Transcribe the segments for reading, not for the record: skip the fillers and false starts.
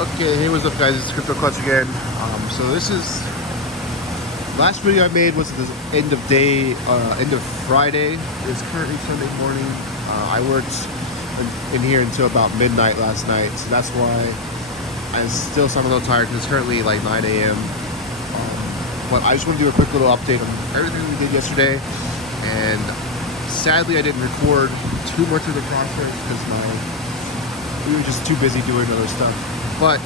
Okay, hey, what's up, guys? It's Crypto Clutch again. So this is last video I made was the end of Friday. It's currently Sunday morning. I worked in here until about midnight last night, so that's why I still sound a little tired because it's currently like 9 a.m. But I just want to do a quick little update on everything we did yesterday. And sadly, I didn't record too much of the process because we were just too busy doing other stuff. But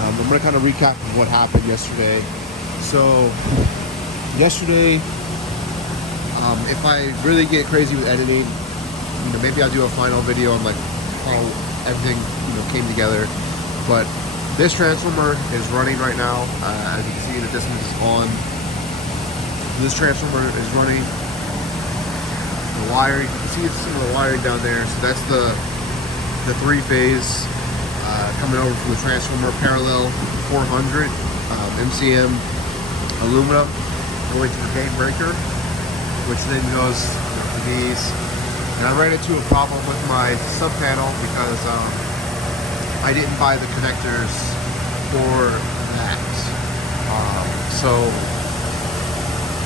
I'm going to kind of recap what happened yesterday. So yesterday, if I really get crazy with editing, maybe I'll do a final video on like how everything came together. But this transformer is running right now. As you can see, the distance is on. This transformer is running. The wiring, you can see some of the wiring down there. So that's the three-phase coming over from the transformer, parallel 400 MCM aluminum going to the gate breaker, which then goes to these. And I ran into a problem with my sub panel because I didn't buy the connectors for that. So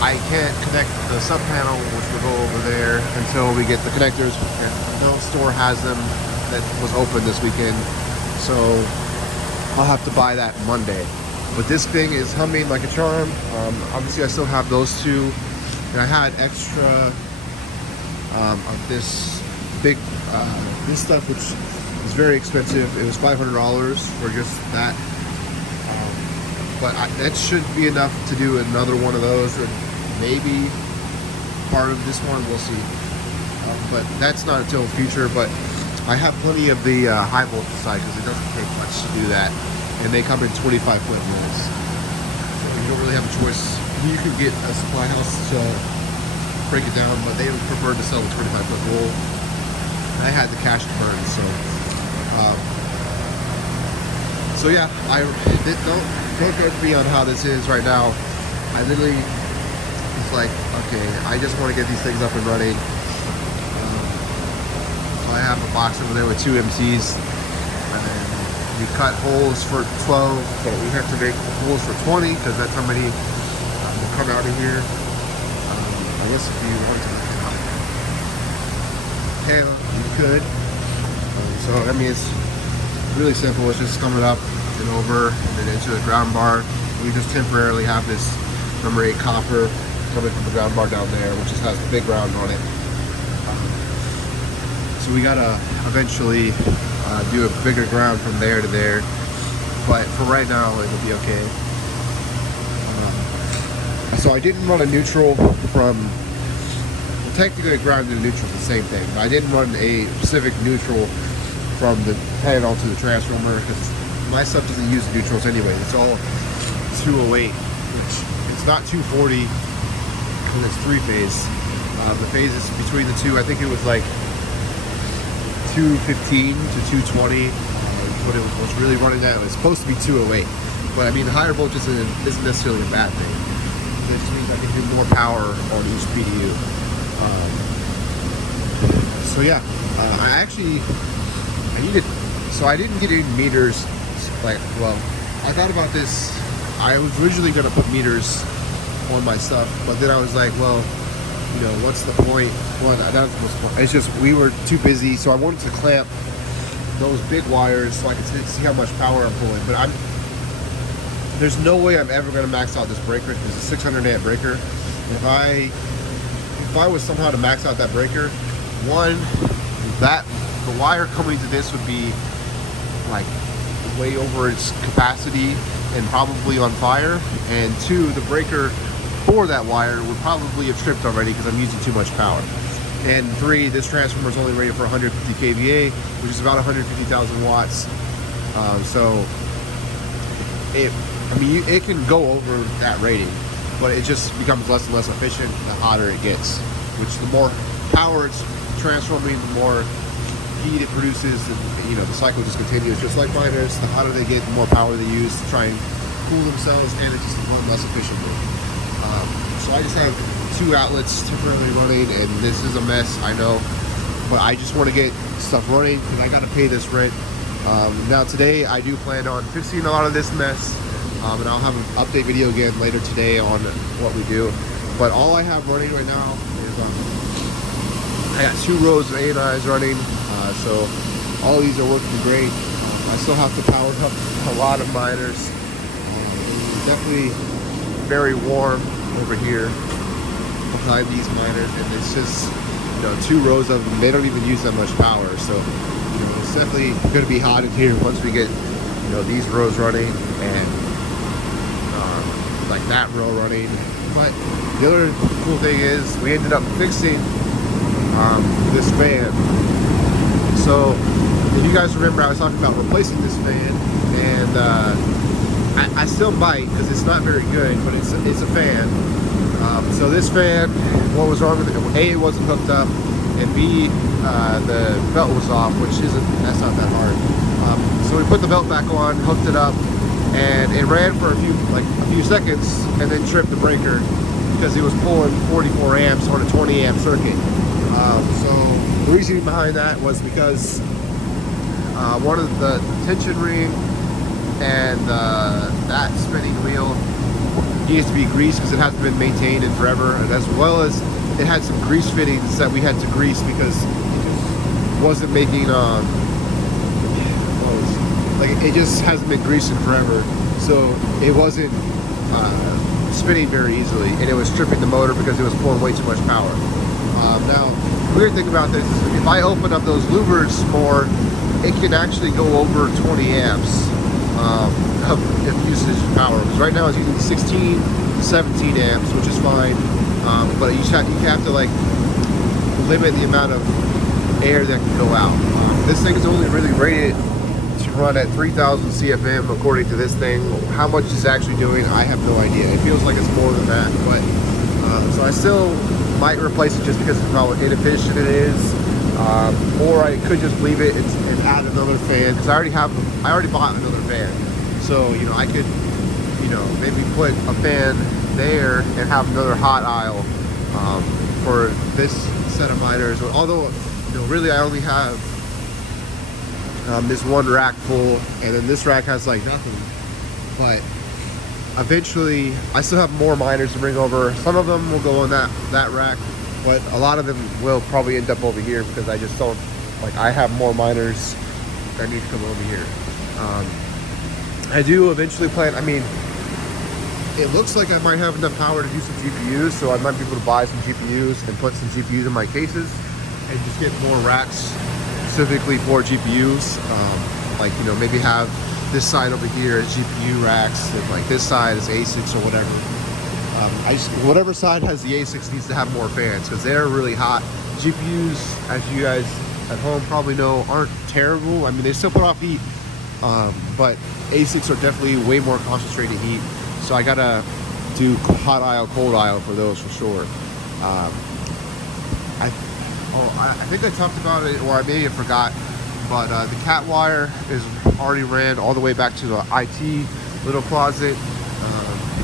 I can't connect the sub panel, which will go over there, until we get the connectors. No store has them that was open this weekend, so I'll have to buy that Monday. But this thing is humming like a charm. Obviously I still have those two, and I had extra of this big this stuff, which is very expensive. It was $500 for just that, but that should be enough to do another one of those, or maybe part of this one, we'll see. But that's not until the future. But I have plenty of the high voltage side because it doesn't take much to do that, and they come in 25-foot rolls, so you don't really have a choice. You could get a supply house to break it down, but they prefer to sell a 25-foot roll. And I had the cash to burn, so yeah. Don't judge me on how this is right now. I literally, it's like, okay, I just want to get these things up and running. I have a box over there with 2 MCs, and we cut holes for 12, but we have to make holes for 20 because that's how many will come out of here. I guess if you want to, you could. So I mean, it's really simple. It's just coming up and over and then into the ground bar. We just temporarily have this number 8 copper coming from the ground bar down there, which just has the big ground on it. So we gotta eventually do a bigger ground from there to there, but for right now it'll be okay. So I didn't run a neutral from, well, technically ground and neutral is the same thing, but I didn't run a specific neutral from the panel to the transformer because my stuff doesn't use neutrals anyway. It's all 208, which it's not 240 because it's 3-phase. The phases between the two, I think it was like 215 to 220, but it was really running that. It was supposed to be 208, but I mean the higher voltage isn't necessarily a bad thing. It just means I can do more power on each BDU. So yeah, I didn't get any meters. Well, I thought about this. I was originally gonna put meters on my stuff, but then I was like, well, what's the point? Well, that's what's the point. It's just we were too busy, so I wanted to clamp those big wires so I could see how much power I'm pulling. But there's no way I'm ever going to max out this breaker. It's a 600 amp breaker. If I was somehow to max out that breaker, one, the wire coming to this would be like way over its capacity and probably on fire, and two, the breaker for that wire would probably have tripped already because I'm using too much power. And three, this transformer is only rated for 150 kVA, which is about 150,000 watts. So it can go over that rating, but it just becomes less and less efficient the hotter it gets. Which the more power it's transforming, the more heat it produces, and the cycle just continues. Just like miners, the hotter they get, the more power they use to try and cool themselves, and it just runs less efficiently. So I just have 2 outlets temporarily running, and this is a mess, I know, but I just want to get stuff running because I got to pay this rent Now today I do plan on fixing a lot of this mess, and I'll have an update video again later today on what we do. But all I have running right now is I got 2 rows of ANIs running, so all of these are working great. I still have to power up a lot of miners. It's definitely very warm over here behind these miners, and it's just, you know, 2 rows of them. They don't even use that much power, so you know, it's definitely going to be hot in here once we get, you know, these rows running and like that row running. But the other cool thing is we ended up fixing this fan. So if you guys remember, I was talking about replacing this fan, and I still might, because it's not very good, but it's a fan. So this fan, what was wrong with it? A, it wasn't hooked up, and B, the belt was off, that's not that hard. So we put the belt back on, hooked it up, and it ran for a few seconds, and then tripped the breaker because it was pulling 44 amps on a 20 amp circuit. So the reason behind that was because one of the tension ring and that spinning wheel needs to be greased because it hasn't been maintained in forever, and as well as it had some grease fittings that we had to grease because it just wasn't making it just hasn't been greased in forever, so it wasn't spinning very easily, and it was tripping the motor because it was pulling way too much power. Now, the weird thing about this is if I open up those louvers more, it can actually go over 20 amps of usage of power. Because right now it's using 16 to 17 amps, which is fine, but you have to like limit the amount of air that can go out. This thing is only really rated to run at 3,000 CFM according to this thing. How much it's actually doing, I have no idea. It feels like it's more than that, but so I still might replace it just because of how inefficient it is, or I could just leave it and add another fan, because I already bought another fan. So you know, I could, you know, maybe put a fan there and have another hot aisle for this set of miners. Although, you know, really I only have this one rack full, and then this rack has like nothing. But eventually I still have more miners to bring over. Some of them will go on that rack, but a lot of them will probably end up over here because I just don't, like, I have more miners that need to come over here. I do eventually plan, I mean, it looks like I might have enough power to do some GPUs, so I might be able to buy some GPUs and put some GPUs in my cases and just get more racks specifically for GPUs. Like, you know, maybe have this side over here as GPU racks, and like this side is ASICs or whatever. Whatever side has the ASICs needs to have more fans because they're really hot. GPUs, as you guys at home probably know, aren't terrible. I mean, they still put off heat, but ASICs are definitely way more concentrated heat. So I gotta do hot aisle, cold aisle for those for sure. I think I talked about it, or I may have forgot, but the cat wire is already ran all the way back to the IT little closet.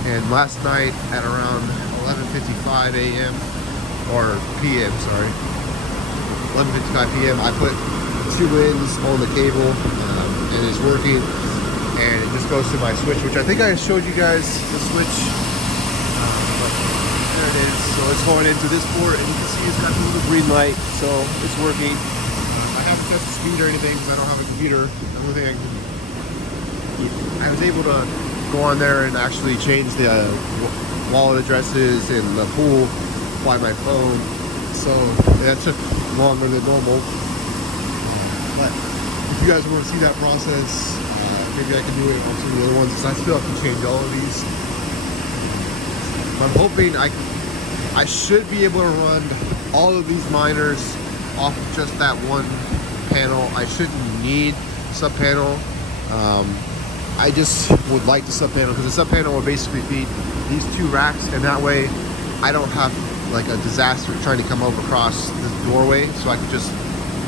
And last night at around 11:55 a.m. or p.m. sorry, 11:55 p.m. I put 2 ends on the cable, and it's working. And it just goes to my switch, which I think I showed you guys the switch. But there it is. So it's going into this port, and you can see it's got the little green light, so it's working. I haven't touched the speed or anything because I don't have a computer. The only thing I was able to go on there and actually change the wallet addresses in the pool by my phone. So that took longer than normal. But if you guys want to see that process, maybe I can do it on some of the other ones, because I still have to change all of these. I'm hoping I should be able to run all of these miners off of just that one panel. I shouldn't need sub panel. I just would like the sub panel because the sub panel will basically feed these 2 racks, and that way I don't have like a disaster trying to come over across this doorway. So I can just,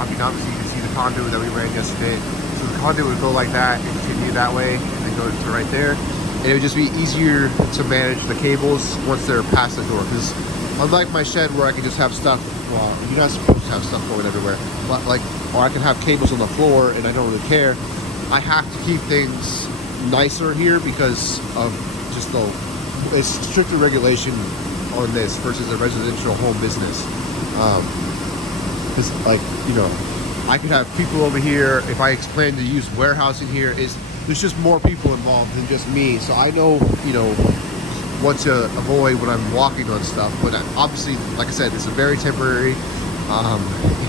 I mean, obviously you can see the conduit that we ran yesterday. So the conduit would go like that and continue that way, and then go to right there. And it would just be easier to manage the cables once they're past the door. Because unlike my shed where I can just have stuff, well, you're not supposed to have stuff going everywhere, but like, or I can have cables on the floor and I don't really care. I have to keep things nicer here because of just it's stricter regulation on this versus a residential home business. Because like, you know, I could have people over here. If I plan to use warehousing here, there's just more people involved than just me. So I know, you know, what to avoid when I'm walking on stuff. But obviously, like I said, it's a very temporary.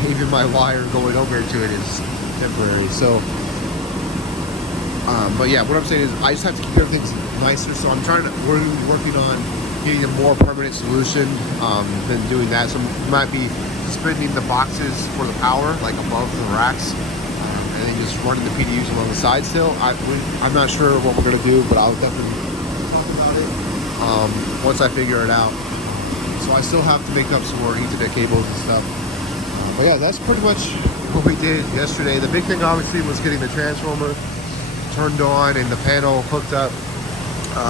Even my wire going over to it is temporary. So, but yeah, what I'm saying is I just have to keep everything nicer. So I'm we're working on getting a more permanent solution than doing that. So we might be suspending the boxes for the power, like above the racks, and then just running the PDUs along the side still. I'm not sure what we're gonna do, but I'll definitely talk about it once I figure it out. So I still have to make up some more Ethernet cables and stuff. But yeah, that's pretty much what we did yesterday. The big thing obviously was getting the transformer turned on and the panel hooked up.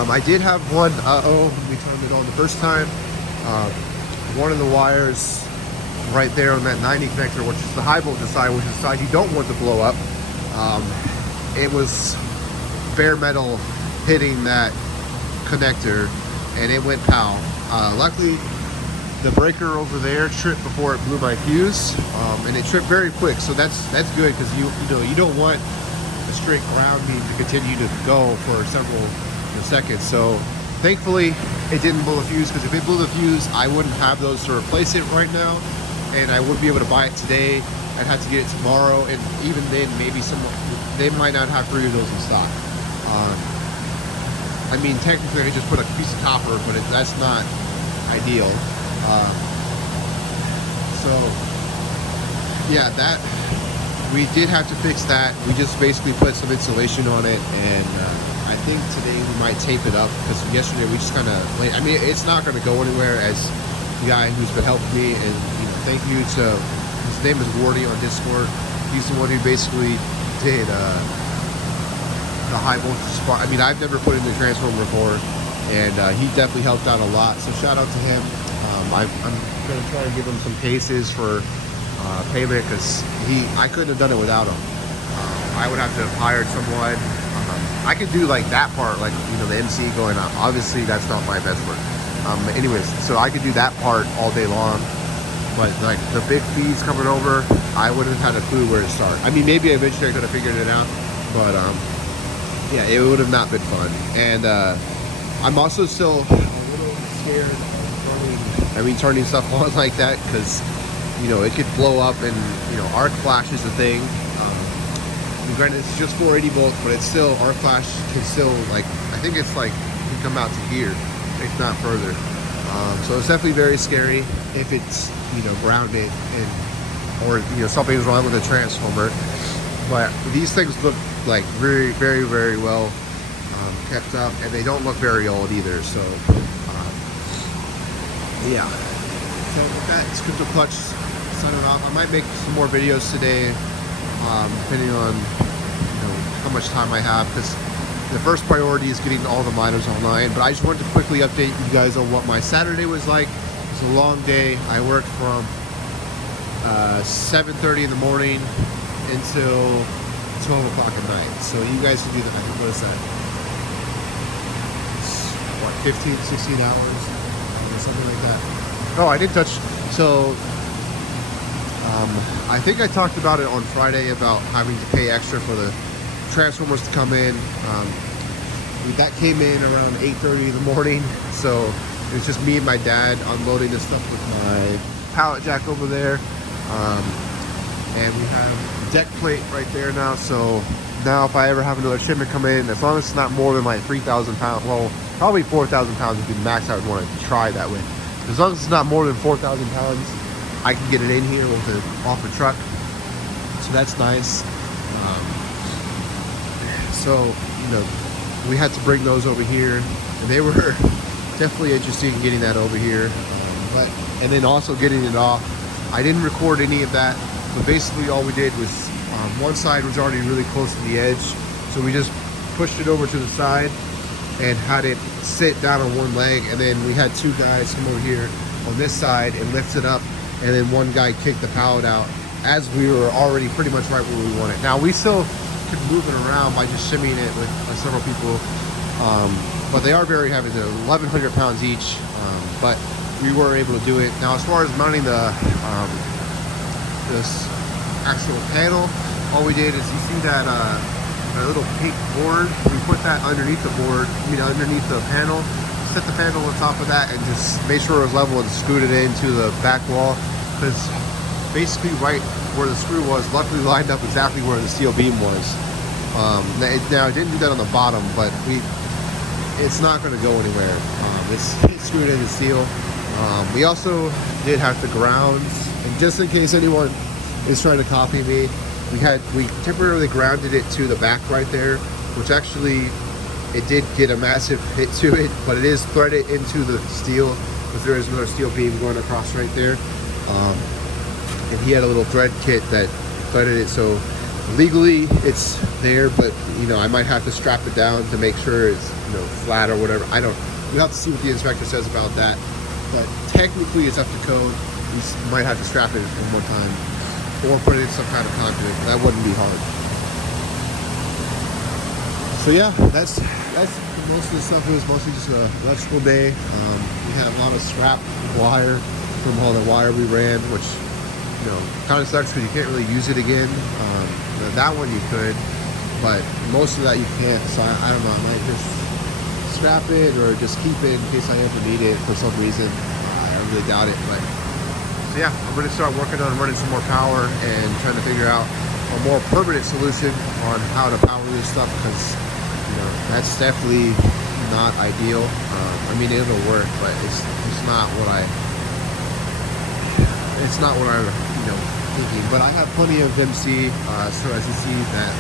I did have one, we turned it on the first time. One of the wires right there on that 90 connector, which is the high voltage side, which is the side you don't want to blow up. It was bare metal hitting that connector and it went pow. Luckily, the breaker over there tripped before it blew my fuse, and it tripped very quick. So that's good because you don't want a straight ground beam to continue to go for several seconds. So thankfully it didn't blow the fuse, because if it blew the fuse I wouldn't have those to replace it right now, and I wouldn't be able to buy it today. I'd have to get it tomorrow, and even then maybe they might not have 3 of those in stock. I mean, technically I could just put a piece of copper, but that's not ideal. So yeah, that we did have to fix that. We just basically put some insulation on it, and I think today we might tape it up, because yesterday we just kind of, I mean, it's not going to go anywhere, as the guy who's been helping me, and thank you to, his name is Wardy on Discord. He's the one who basically did the high voltage spot. I mean, I've never put in the transformer before, and he definitely helped out a lot. So shout out to him. I'm going to try to give him some cases for payment, because I couldn't have done it without him. I would have to have hired someone. I could do like that part, like, the MC going on. Obviously that's not my best work. Anyways, so I could do that part all day long, but like the big fees coming over, I wouldn't have had a clue where to start. I mean, maybe eventually I could have figured it out, but yeah, it would have not been fun. And I'm also still a little scared of turning stuff on like that, because it could blow up, and arc flash is a thing. Granted, it's just 480 volts, but it's still, arc flash can still, like, I think it's like can come out to here, if not further. So it's definitely very scary if it's grounded, or something's wrong with the transformer. But these things look like very, very, very well kept up, and they don't look very old either. So yeah. So with that, it's Crypto Clutch signing off. I might make some more videos today, depending on how much time I have, because the first priority is getting all the miners online. But I just wanted to quickly update you guys on what my Saturday was like. It's a long day. I worked from 7:30 in the morning until 12 o'clock at night. So you guys can do that. What is that? It's, what, 15, 16 hours? Something like that. Oh, I did touch. So I think I talked about it on Friday, about having to pay extra for the transformers to come in. That came in around 8:30 in the morning. So it was just me and my dad unloading this stuff with my pallet jack over there. And we have deck plate right there now. So now if I ever have another shipment come in, as long as it's not more than like 3,000 pounds, well, probably 4,000 pounds would be the max I would want to try that with. As long as it's not more than 4,000 pounds, I can get it in here off a truck. So that's nice. So, we had to bring those over here, and they were definitely interesting getting that over here. And then also getting it off. I didn't record any of that, but basically all we did was, one side was already really close to the edge, so we just pushed it over to the side and had it sit down on one leg, and then we had 2 guys come over here on this side and lift it up, and then one guy kicked the pallet out as we were already pretty much right where we wanted. Now we still could move it around by just shimmying it with several people. But they are very heavy. They're 1,100 pounds each. But we were able to do it. Now, as far as mounting this actual panel, all we did is, you see that a little pink board, we put that underneath the board, underneath the panel, set the panel on top of that, and just made sure it was level and screwed it into the back wall, because basically right where the screw was luckily lined up exactly where the steel beam was. Now it didn't do that on the bottom, but it's not going to go anywhere. It's screwed into steel. We also did have the grounds, and just in case anyone is trying to copy me, we temporarily grounded it to the back right there, which actually it did get a massive hit to it, but it is threaded into the steel, because there is another steel beam going across right there. And he had a little thread kit that threaded it, so legally it's there, but I might have to strap it down to make sure it's flat or whatever. We'll have to see what the inspector says about that, but technically it's up to code. We might have to strap it one more time or put it in some kind of conduit. That wouldn't be hard. So yeah, that's most of the stuff. It was mostly just an electrical day. We had a lot of scrap wire from all the wire we ran, which kind of sucks because you can't really use it again. That one you could, but most of that you can't. So I don't know. I might just scrap it or just keep it in case I ever need it for some reason. I really doubt it, but. So yeah, I'm going to start working on running some more power and trying to figure out a more permanent solution on how to power this stuff, because that's definitely not ideal. I mean, it'll work, but it's not what I'm thinking. But I have plenty of MC, so as you see that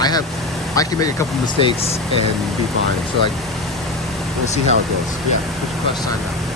I can make a couple mistakes and be fine. So let's see how it goes. Yeah, push sign out.